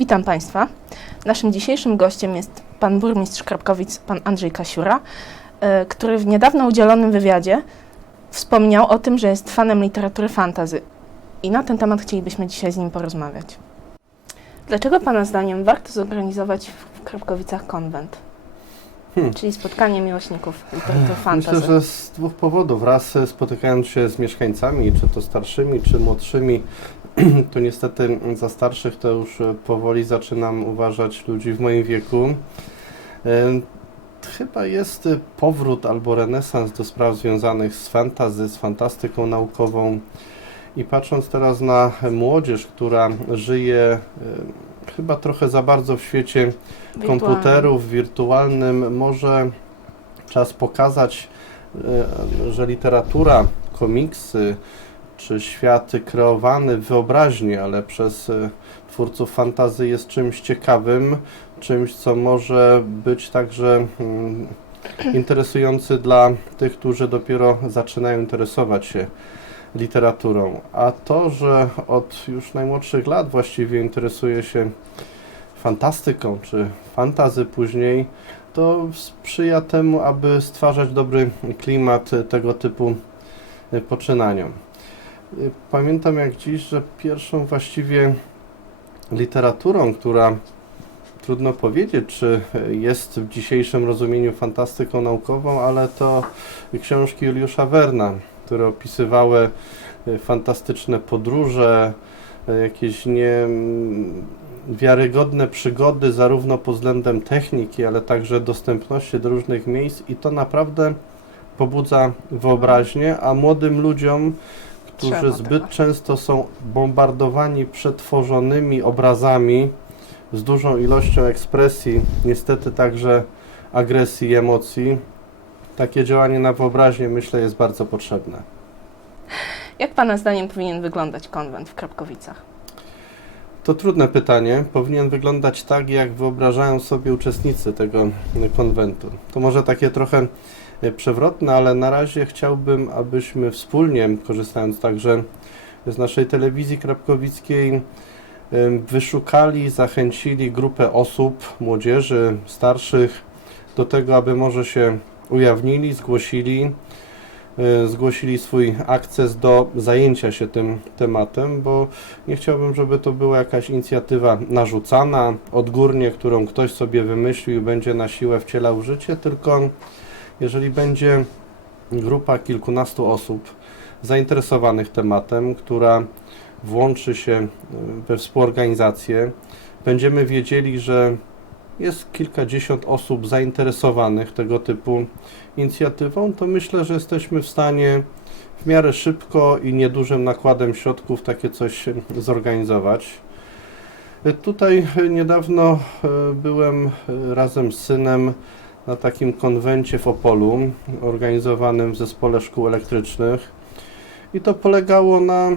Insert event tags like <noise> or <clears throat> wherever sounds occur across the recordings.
Witam Państwa. Naszym dzisiejszym gościem jest pan burmistrz Krapkowic, pan Andrzej Kasiura, e, który w niedawno udzielonym wywiadzie wspomniał o tym, że jest fanem literatury fantazy. I na ten temat chcielibyśmy dzisiaj z nim porozmawiać. Dlaczego Pana zdaniem warto zorganizować w Krapkowicach konwent? Hmm. Czyli spotkanie miłośników literatury fantazy. Myślę, że z dwóch powodów. Raz e, spotykając się z mieszkańcami, czy to starszymi, czy młodszymi, <clears throat> to niestety za starszych to już e, powoli zaczynam uważać ludzi w moim wieku. E, Chyba jest e, powrót albo renesans do spraw związanych z fantazy, z fantastyką naukową. I patrząc teraz na młodzież, która żyje chyba trochę za bardzo w świecie Wirtualnie. komputerów wirtualnym może czas pokazać, że literatura, komiksy czy świat kreowany wyobraźnie, ale przez e, twórców fantazy jest czymś ciekawym, czymś, co może być także mm, interesujący dla tych, którzy dopiero zaczynają interesować się literaturą. A to, że od już najmłodszych lat właściwie interesuje się fantastyką czy fantazy później, to sprzyja temu, aby stwarzać dobry klimat tego typu y, poczynaniom. Y, Pamiętam jak dziś, że pierwszą właściwie literaturą, która trudno powiedzieć, czy jest w dzisiejszym rozumieniu fantastyką naukową, ale to książki Juliusza Werna, które opisywały y, fantastyczne podróże, y, jakieś nie wiarygodne przygody, zarówno pod względem techniki, ale także dostępności do różnych miejsc, i to naprawdę pobudza wyobraźnię, a młodym ludziom, którzy Trzeba zbyt tego. często są bombardowani przetworzonymi obrazami z dużą ilością ekspresji, niestety także agresji i emocji, takie działanie na wyobraźnię myślę jest bardzo potrzebne. Jak Pana zdaniem powinien wyglądać konwent w Krapkowicach? To trudne pytanie. Powinien wyglądać tak, jak wyobrażają sobie uczestnicy tego konwentu. To może takie trochę przewrotne, ale na razie chciałbym, abyśmy wspólnie, korzystając także z naszej telewizji krapkowickiej, wyszukali, zachęcili grupę osób, młodzieży, starszych do tego, aby może się ujawnili, zgłosili, y, zgłosili swój akces do zajęcia się tym tematem, bo nie chciałbym, żeby to była jakaś inicjatywa narzucana odgórnie, którą ktoś sobie wymyślił i będzie na siłę wcielał w życie, tylko jeżeli będzie grupa kilkunastu osób zainteresowanych tematem, która włączy się y, we współorganizację, będziemy wiedzieli, że jest kilkadziesiąt osób zainteresowanych tego typu inicjatywą, to myślę, że jesteśmy w stanie w miarę szybko i niedużym nakładem środków takie coś zorganizować. E, Tutaj e, niedawno byłem razem z synem na takim konwencie w Opolu, organizowanym w Zespole Szkół Elektrycznych. I to polegało na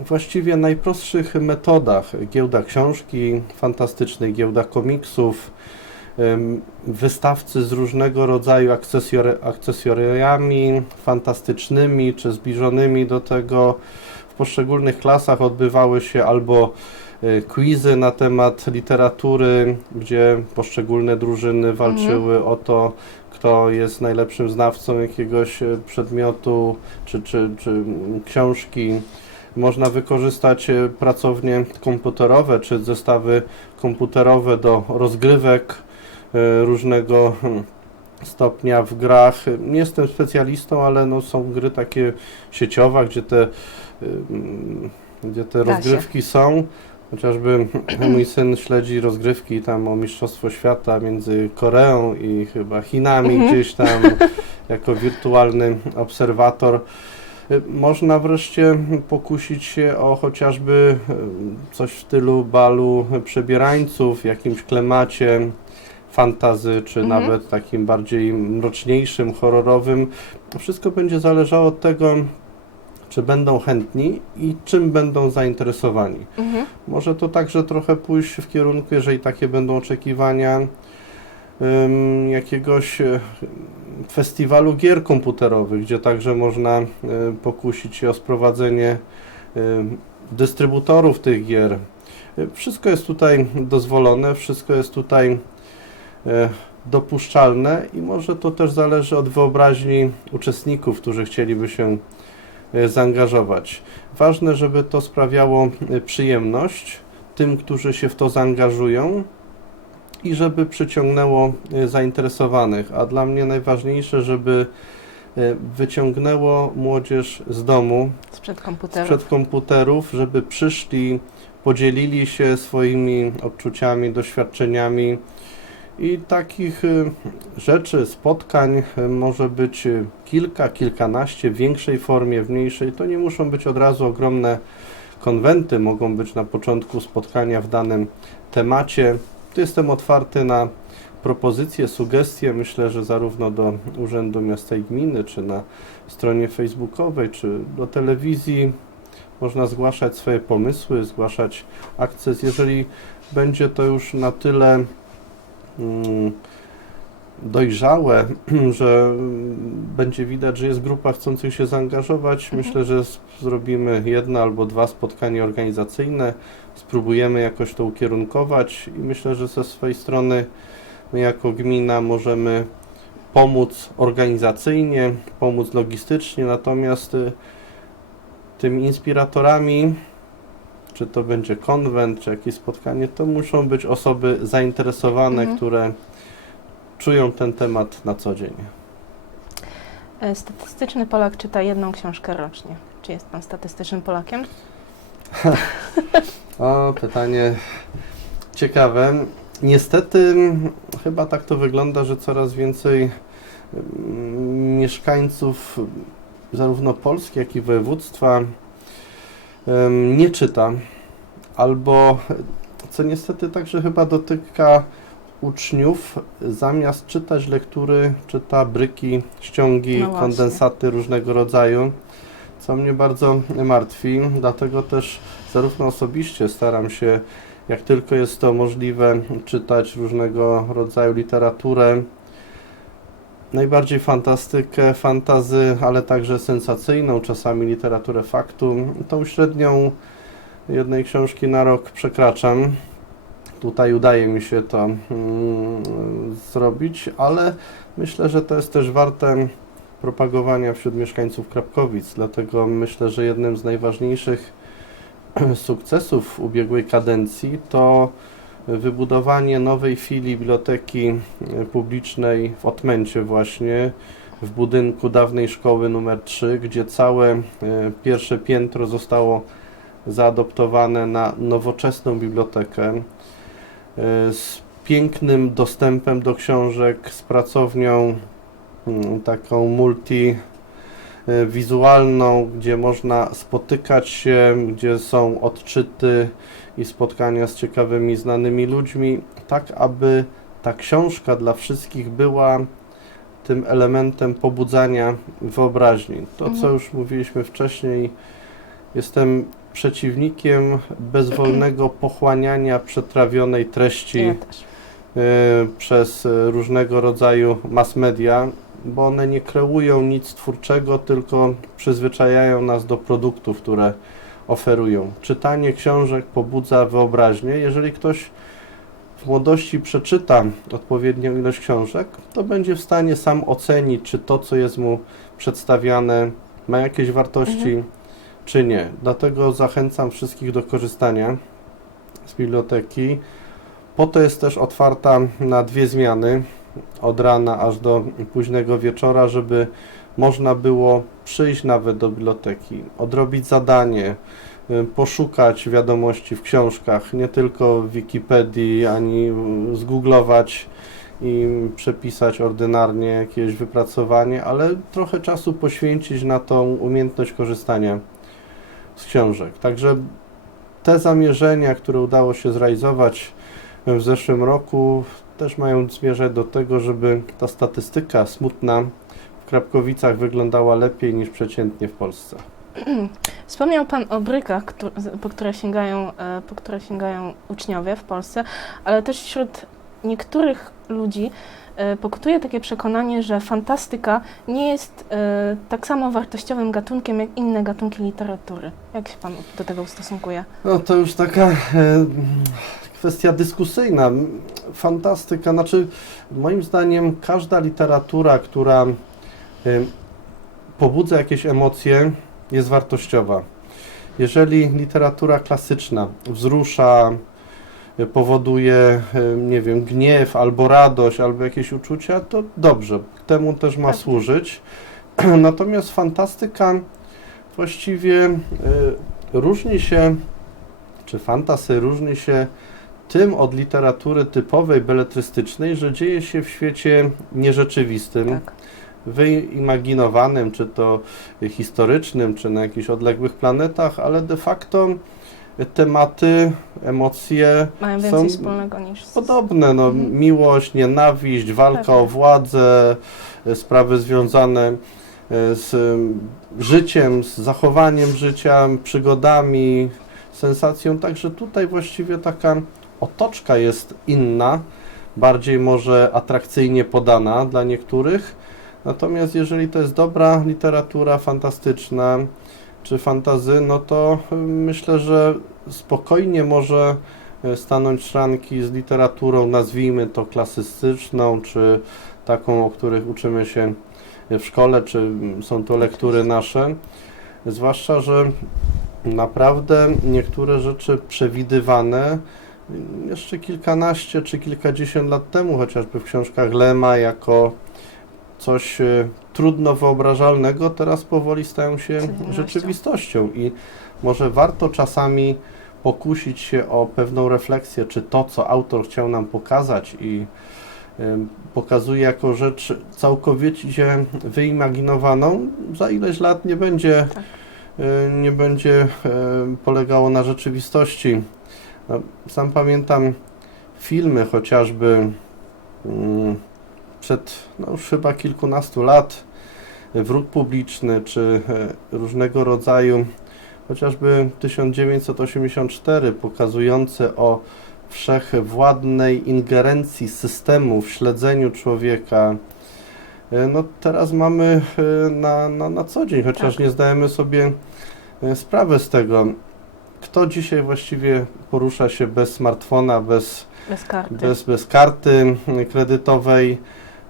właściwie najprostszych metodach. Giełda książki fantastycznej, giełda komiksów, wystawcy z różnego rodzaju akcesjory, akcesoriami fantastycznymi czy zbliżonymi do tego. W poszczególnych klasach odbywały się albo quizy na temat literatury, gdzie poszczególne drużyny walczyły o to, kto jest najlepszym znawcą jakiegoś e, przedmiotu czy, czy, czy mm, książki. Można wykorzystać e, pracownie komputerowe czy zestawy komputerowe do rozgrywek różnego hmm, stopnia w grach. Nie jestem specjalistą, ale no są gry takie sieciowe, gdzie te, ym, gdzie te Da się. rozgrywki są. Chociażby <clears throat> mój syn śledzi rozgrywki tam o Mistrzostwo Świata między Koreą i chyba Chinami Mhm. gdzieś tam <laughs> jako wirtualny obserwator. Można wreszcie pokusić się o chociażby coś w stylu balu przebierańców, jakimś klemacie fantazy, czy Mhm. nawet takim bardziej mroczniejszym, horrorowym. Wszystko będzie zależało od tego, czy będą chętni i czym będą zainteresowani. Mhm. Może to także trochę pójść w kierunku, jeżeli takie będą oczekiwania, ym, jakiegoś e, festiwalu gier komputerowych, gdzie także można e, pokusić się o sprowadzenie ym, dystrybutorów tych gier, Wszystko jest tutaj dozwolone, wszystko jest tutaj dopuszczalne i może to też zależy od wyobraźni uczestników, którzy chcieliby się zaangażować. Ważne, żeby to sprawiało e, przyjemność tym, którzy się w to zaangażują i żeby przyciągnęło e, zainteresowanych. A dla mnie najważniejsze, żeby e, wyciągnęło młodzież z domu, Sprzed komputerów. sprzed komputerów, żeby przyszli, podzielili się swoimi odczuciami, doświadczeniami. I takich y, rzeczy, spotkań y, może być y, kilka, kilkanaście w większej formie, w mniejszej. To nie muszą być od razu ogromne konwenty, mogą być na początku spotkania w danym temacie. Jestem otwarty na propozycje, sugestie. Myślę, że zarówno do Urzędu Miasta i Gminy, czy na stronie facebookowej, czy do telewizji można zgłaszać swoje pomysły, zgłaszać akces. Jeżeli będzie to już na tyle dojrzałe, <clears throat> że mm, będzie widać, że jest grupa chcących się zaangażować, Mhm. myślę, że zrobimy jedno albo dwa spotkania organizacyjne, spróbujemy jakoś to ukierunkować i myślę, że ze swojej strony my jako gmina możemy pomóc organizacyjnie, pomóc logistycznie, natomiast y, tymi inspiratorami, czy to będzie konwent, czy jakieś spotkanie, to muszą być osoby zainteresowane, Mhm. które czują ten temat na co dzień. E, Statystyczny Polak czyta jedną książkę rocznie. Czy jest pan statystycznym Polakiem? <laughs> O, pytanie ciekawe. Niestety chyba tak to wygląda, że coraz więcej mm, mieszkańców zarówno Polski, jak i województwa nie czyta. Albo, co niestety także chyba dotyka uczniów, zamiast czytać lektury, czyta bryki, ściągi, No kondensaty różnego rodzaju, co mnie bardzo martwi. Dlatego też zarówno osobiście staram się, jak tylko jest to możliwe, czytać różnego rodzaju literaturę. Najbardziej fantastykę, fantazy, ale także sensacyjną, czasami literaturę faktu. Tą średnią jednej książki na rok przekraczam. Tutaj udaje mi się to mm, zrobić, ale myślę, że to jest też warte propagowania wśród mieszkańców Krapkowic. Dlatego myślę, że jednym z najważniejszych <clears throat> sukcesów ubiegłej kadencji to wybudowanie nowej filii biblioteki e, publicznej w Otmęcie właśnie, w budynku dawnej szkoły numer 3, gdzie całe e, pierwsze piętro zostało zaadoptowane na nowoczesną bibliotekę e, z pięknym dostępem do książek, z pracownią mm, taką multi wizualną, gdzie można spotykać się, gdzie są odczyty i spotkania z ciekawymi, znanymi ludźmi, tak aby ta książka dla wszystkich była tym elementem pobudzania wyobraźni. To, co Mhm. już mówiliśmy wcześniej, jestem przeciwnikiem bezwolnego <clears throat> pochłaniania przetrawionej treści Ja y, przez różnego rodzaju mass media, bo one nie kreują nic twórczego, tylko przyzwyczajają nas do produktów, które oferują. Czytanie książek pobudza wyobraźnię. Jeżeli ktoś w młodości przeczyta odpowiednią ilość książek, to będzie w stanie sam ocenić, czy to, co jest mu przedstawiane, ma jakieś wartości, Mhm. czy nie. Dlatego zachęcam wszystkich do korzystania z biblioteki. Po to jest też otwarta na dwie zmiany, od rana aż do późnego wieczora, żeby można było przyjść nawet do biblioteki, odrobić zadanie, y, poszukać wiadomości w książkach, nie tylko w Wikipedii, ani y, zgooglować i przepisać ordynarnie jakieś wypracowanie, ale trochę czasu poświęcić na tą umiejętność korzystania z książek. Także te zamierzenia, które udało się zrealizować w zeszłym roku, też mają zmierzać do tego, żeby ta statystyka smutna w Krapkowicach wyglądała lepiej niż przeciętnie w Polsce. <clears throat> Wspomniał Pan o brykach, po które, sięgają, e, po które sięgają uczniowie w Polsce, ale też wśród niektórych ludzi e, pokutuje takie przekonanie, że fantastyka nie jest e, tak samo wartościowym gatunkiem jak inne gatunki literatury. Jak się Pan do tego ustosunkuje? No to już taka kwestia dyskusyjna. Fantastyka, znaczy moim zdaniem każda literatura, która pobudza jakieś emocje, jest wartościowa. Jeżeli literatura klasyczna wzrusza, e, powoduje, e, nie wiem, gniew albo radość, albo jakieś uczucia, to dobrze, temu też ma Tak. służyć. <clears throat> Natomiast fantastyka właściwie e, różni się, czy fantasy różni się tym od literatury typowej, beletrystycznej, że dzieje się w świecie nierzeczywistym Tak. wyimaginowanym, czy to historycznym, czy na jakichś odległych planetach, ale de facto tematy, emocje Mają Są więcej wspólnego niż... podobne. No, Mhm. Miłość, nienawiść, walka Pewnie. o władzę, e, sprawy związane e, z em, życiem, z zachowaniem życia, przygodami, sensacją. Także tutaj właściwie taka otoczka jest inna, bardziej może atrakcyjnie podana dla niektórych. Natomiast jeżeli to jest dobra literatura fantastyczna czy fantazy, no to y, myślę, że spokojnie może y, stanąć szranki z literaturą, nazwijmy to klasystyczną, czy taką, o których uczymy się w szkole, czy są to lektury nasze. Zwłaszcza, że naprawdę niektóre rzeczy przewidywane jeszcze kilkanaście czy kilkadziesiąt lat temu, chociażby w książkach Lema, jako coś y, trudno wyobrażalnego, teraz powoli stają się rzeczywistością i może warto czasami pokusić się o pewną refleksję, czy to, co autor chciał nam pokazać i pokazuje jako rzecz całkowicie wyimaginowaną, za ileś lat nie będzie, Tak. y, nie będzie y, polegało na rzeczywistości. Sam pamiętam filmy chociażby mm, przed no, już chyba kilkunastu lat, wróg publiczny, czy e, różnego rodzaju, chociażby 1984, pokazujące o wszechwładnej ingerencji systemu w śledzeniu człowieka. E, No teraz mamy e, na, na, na co dzień, chociaż Tak. nie zdajemy sobie sprawy z tego. Kto dzisiaj właściwie porusza się bez smartfona, bez Bez karty. bez, bez karty kredytowej.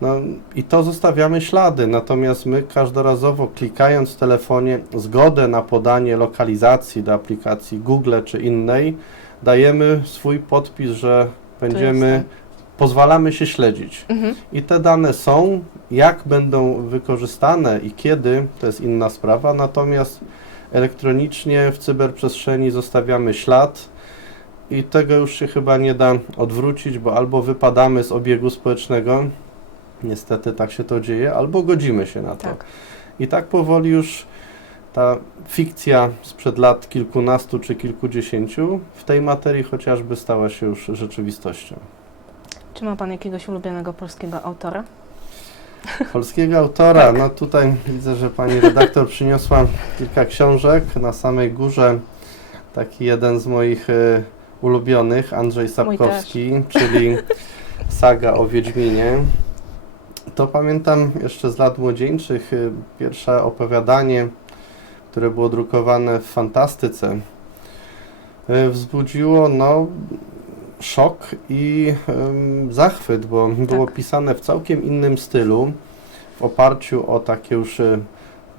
No, I to zostawiamy ślady, natomiast my każdorazowo klikając w telefonie zgodę na podanie lokalizacji do aplikacji Google czy innej, dajemy swój podpis, że będziemy, pozwalamy się śledzić. Mhm. I te dane są, jak będą wykorzystane i kiedy, to jest inna sprawa, natomiast elektronicznie w cyberprzestrzeni zostawiamy ślad i tego już się chyba nie da odwrócić, bo albo wypadamy z obiegu społecznego, niestety tak się to dzieje, albo godzimy się na to. Tak. I tak powoli już ta fikcja sprzed lat kilkunastu czy kilkudziesięciu w tej materii chociażby stała się już rzeczywistością. Czy ma Pan jakiegoś ulubionego polskiego autora? Polskiego autora, Tak. no tutaj widzę, że pani redaktor przyniosła kilka książek. Na samej górze taki jeden z moich e, ulubionych, Andrzej Sapkowski, czyli saga o Wiedźminie. To pamiętam jeszcze z lat młodzieńczych, e, pierwsze opowiadanie, które było drukowane w fantastyce, e, wzbudziło no, szok i zachwyt, bo było pisane w całkiem innym stylu, w oparciu o takie już e,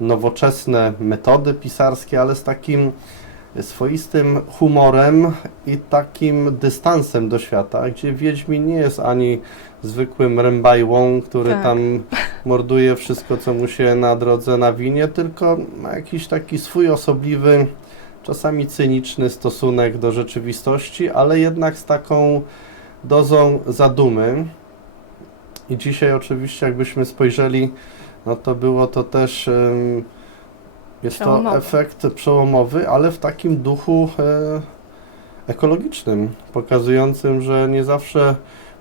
nowoczesne metody pisarskie, ale z takim swoistym humorem i takim dystansem do świata, gdzie Wiedźmin nie jest ani zwykłym rębajłą, który Tak. tam morduje wszystko, co mu się na drodze nawinie, tylko ma jakiś taki swój osobliwy, czasami cyniczny stosunek do rzeczywistości, ale jednak z taką dozą zadumy. I dzisiaj oczywiście jakbyśmy spojrzeli, no to było to też, jest to efekt przełomowy, ale w takim duchu e, ekologicznym, pokazującym, że nie zawsze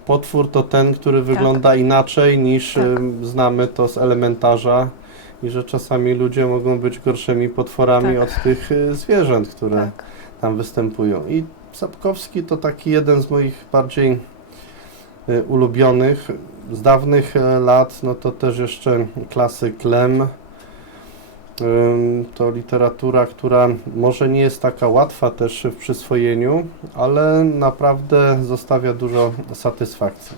potwór to ten, który wygląda inaczej niż Tak. znamy to z elementarza i że czasami ludzie mogą być gorszymi potworami Tak. od tych e, zwierząt, które Tak. tam występują. I Sapkowski to taki jeden z moich bardziej y, ulubionych z dawnych e, lat, no to też jeszcze klasyk Lem. To literatura, która może nie jest taka łatwa też w przyswojeniu, ale naprawdę zostawia dużo satysfakcji.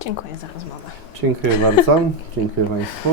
Dziękuję za rozmowę. Dziękuję bardzo. Dziękuję Państwu.